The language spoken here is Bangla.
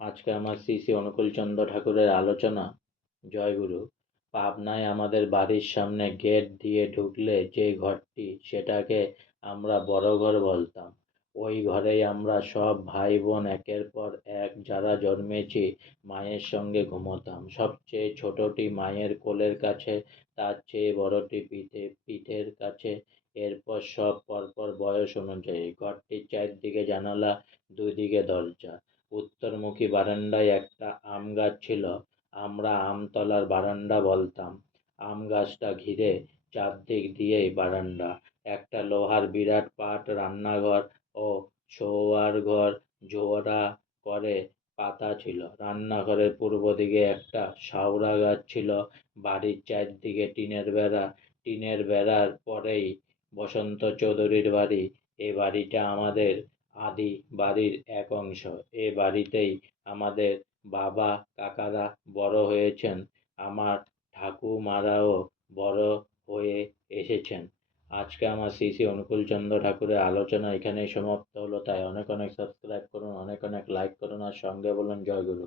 আজকে আমার শ্রী শ্রী অনুকূলচন্দ্র ঠাকুরের আলোচনা। জয়গুরু। পাবনায় আমাদের বাড়ির সামনে গেট দিয়ে ঢুকলে যে ঘরটি, সেটাকে আমরা বড় ঘর বলতাম। ওই ঘরেই আমরা সব ভাই বোন একের পর এক যারা জন্মেছি মায়ের সঙ্গে ঘুমোতাম। সবচেয়ে ছোটটি মায়ের কোলের কাছে, তার চেয়ে বড়টি পিঠের কাছে, এরপর সব পরপর বয়স অনুযায়ী। ঘরটির চারদিকে জানালা, দুদিকে দরজা। উত্তরমুখী বারান্দায় একটা আম গাছ ছিল, আমরা আমতলার বারান্দা বলতাম। আম গাছটা ঘিরে চারদিক দিয়েই বারান্দা। একটা লোহার বিরাট পাট রান্নাঘর ও শোয়ার ঘর জোড়া করে পাতা ছিল। রান্নাঘরের পূর্ব দিকে একটা শাওড়া গাছ ছিল। বাড়ির চারদিকে টিনের বেড়া। টিনের বেড়ার পরেই বসন্ত চৌধুরীর বাড়ি। এ বাড়িটা আমাদের আদি বাড়ির এক অংশ। এ বাড়িতেই আমাদের বাবা কাকারা বড় হয়েছেন। আমার ঠাকুমারাও বড় হয়ে এসেছেন। আজকে আমার শ্রী শ্রী অনুকূলচন্দ্র ঠাকুরের আলোচনা এখানেই সমাপ্ত হলো। তাই অনেক অনেক সাবস্ক্রাইব করুন, অনেক অনেক লাইক করুন, আর সঙ্গে বলুন জয় গুরু।